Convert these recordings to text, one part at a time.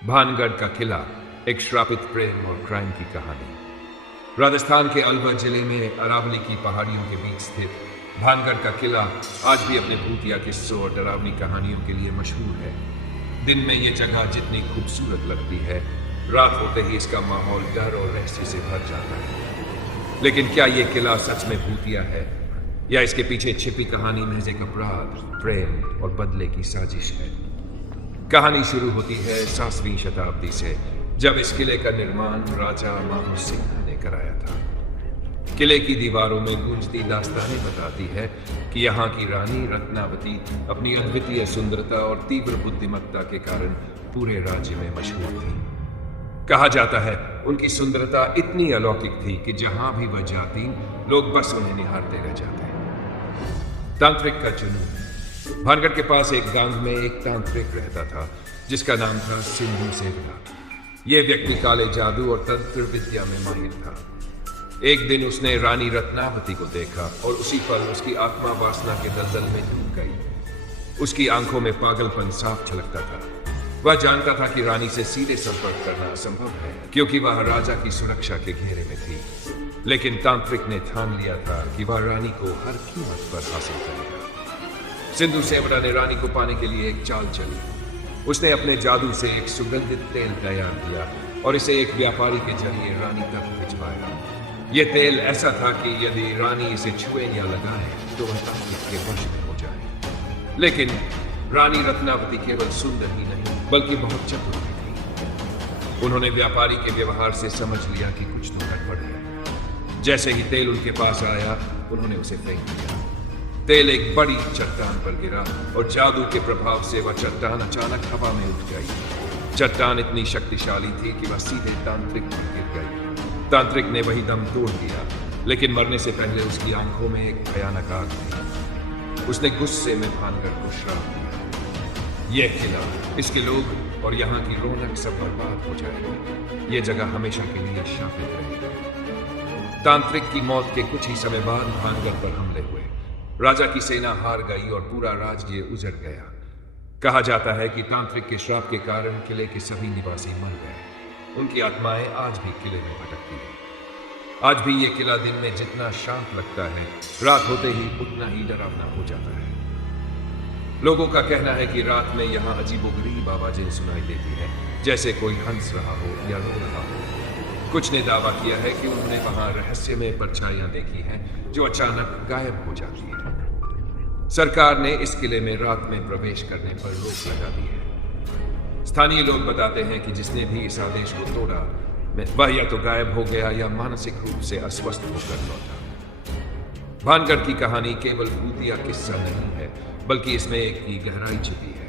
भानगढ़ का किला, एक श्रापित प्रेम और क्राइम की कहानी। राजस्थान के अलवर जिले में अरावली की पहाड़ियों के बीच स्थित भानगढ़ का किला आज भी अपने भूतिया किस्सों और डरावनी कहानियों के लिए मशहूर है। दिन में ये जगह जितनी खूबसूरत लगती है, रात होते ही इसका माहौल डर और रहस्य से भर जाता है। लेकिन क्या ये किला सच में भूतिया है, या इसके पीछे छिपी कहानी महज एक अपराध, प्रेम और बदले की साजिश है? कहानी शुरू होती है 7वीं शताब्दी से, जब इस किले का निर्माण राजा मानो सिंह ने कराया था। किले की दीवारों में गूंजती दास्तानें बताती है कि यहाँ की रानी रत्नावती अपनी अद्वितीय सुंदरता और तीव्र बुद्धिमत्ता के कारण पूरे राज्य में मशहूर थी। कहा जाता है उनकी सुंदरता इतनी अलौकिक थी कि जहां भी वह जाती, लोग बस उन्हें निहारते रह जाते। तांत्रिक का जुनून। भानगढ़ के पास एक गांव में एक तांत्रिक रहता था जिसका नाम था सिंधु सेवड़ा। यह व्यक्ति काले जादू और तंत्र विद्या में माहिर था। एक दिन उसने रानी रत्नावती को देखा और उसी पल उसकी आत्मा वासना के दलदल में डूब गई। उसकी आंखों में पागलपन साफ झलकता था। वह जानता था कि रानी से सीधे संपर्क करना असंभव है, क्योंकि वह राजा की सुरक्षा के घेरे में थी। लेकिन तांत्रिक ने ठान लिया था कि वह रानी को हर कीमत पर हासिल करेगा। सिंधु सेवड़ा ने रानी को पाने के लिए एक चाल चली। उसने अपने जादू से एक सुगंधित तेल तैयार किया और इसे एक व्यापारी के जरिए रानी तक भिजवाया। यह तेल ऐसा था कि यदि रानी इसे छुए या लगाए तो वह तांत्रिक के वश में हो जाए। लेकिन रानी रत्नावती केवल सुंदर ही नहीं बल्कि बहुत चतुर भी थी। उन्होंने व्यापारी के व्यवहार से समझ लिया कि कुछ तो गड़बड़ है। जैसे ही तेल उनके पास आया, उन्होंने उसे फेंक दिया। तेल एक बड़ी चट्टान पर गिरा और जादू के प्रभाव से वह चट्टान अचानक हवा में उठ गई। चट्टान इतनी शक्तिशाली थी कि वह सीधे तांत्रिक पर गिर गई। तांत्रिक ने वही दम तोड़ दिया, लेकिन मरने से पहले उसकी आंखों में एक भयानक आग थी। उसने गुस्से में भानगढ़ को श्राप दिया, यह किला, इसके लोग और यहाँ की रौनक सब बर्बाद हो जाएगी। यह जगह हमेशा के लिए शापित रहेगी। तांत्रिक की मौत के कुछ ही समय बाद भानगढ़ पर हमले हुए। राजा की सेना हार गई और पूरा राज्य उजड़ गया। कहा जाता है कि तांत्रिक के श्राप के कारण किले के सभी निवासी मर गए। उनकी आत्माएं आज भी किले में भटकती हैं। आज भी ये किला दिन में जितना शांत लगता है, रात होते ही उतना ही डरावना हो जाता है। लोगों का कहना है कि रात में यहाँ अजीबोगरीब आवाजें सुनाई देती हैं, जैसे कोई हंस रहा हो या रो रहा हो। कुछ ने दावा किया है कि उन्होंने वहां रहस्यमय परछाइयां देखी हैं जो अचानक गायब हो जाती हैं। सरकार ने इस किले में रात में प्रवेश करने पर रोक लगा दी है। स्थानीय लोग बताते हैं कि जिसने भी इस आदेश को तोड़ा, वह या तो गायब हो गया या मानसिक रूप से अस्वस्थ होकर लौटा। भानगढ़ की कहानी केवल भूतिया किस्सा नहीं है, बल्कि इसमें एक की गहराई छिपी है।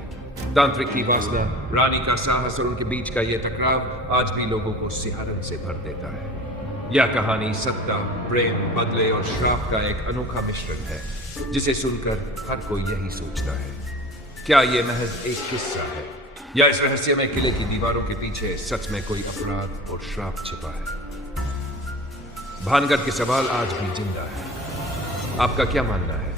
तांत्रिक की वासना, रानी का साहस और उनके बीच का यह टकराव आज भी लोगों को सिहरन से भर देता है। यह कहानी सत्ता, प्रेम, बदले और श्राप का एक अनोखा मिश्रण है, जिसे सुनकर हर कोई यही सोचता है, क्या यह महज एक किस्सा है, या इस रहस्यमय किले की दीवारों के पीछे सच में कोई अपराध और श्राप छिपा है? भानगढ़ के सवाल आज भी जिंदा है। आपका क्या मानना है?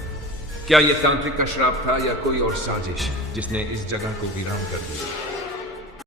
क्या यह तांत्रिक का श्राप था या कोई और साजिश जिसने इस जगह को वीरान कर दिया?